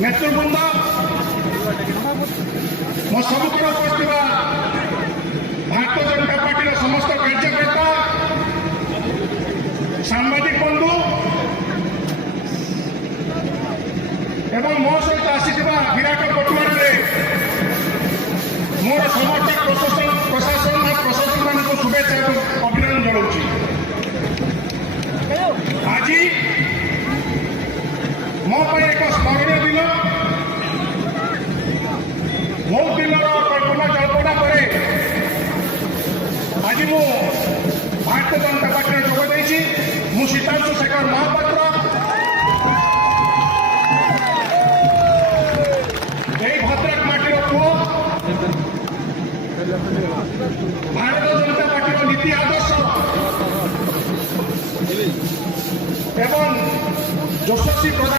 नेतृवृंद मो सबुठ उपस्थित भारतीय जनता पार्टी समस्त कार्यकर्ता सांबादिक बंधु एवं मो सहित आसीथिबा विराट पटुआरे मोर समस्त प्रशासन मान शुभेच्छा और अभिनंदन जनाऊँ। आज मो एक स्मरणीय दिन बहुत दिन कल्पना जल्पना पर आज मु भारतीय जनता पार्टी जोग देसी सीतांशु शेखर महापात्र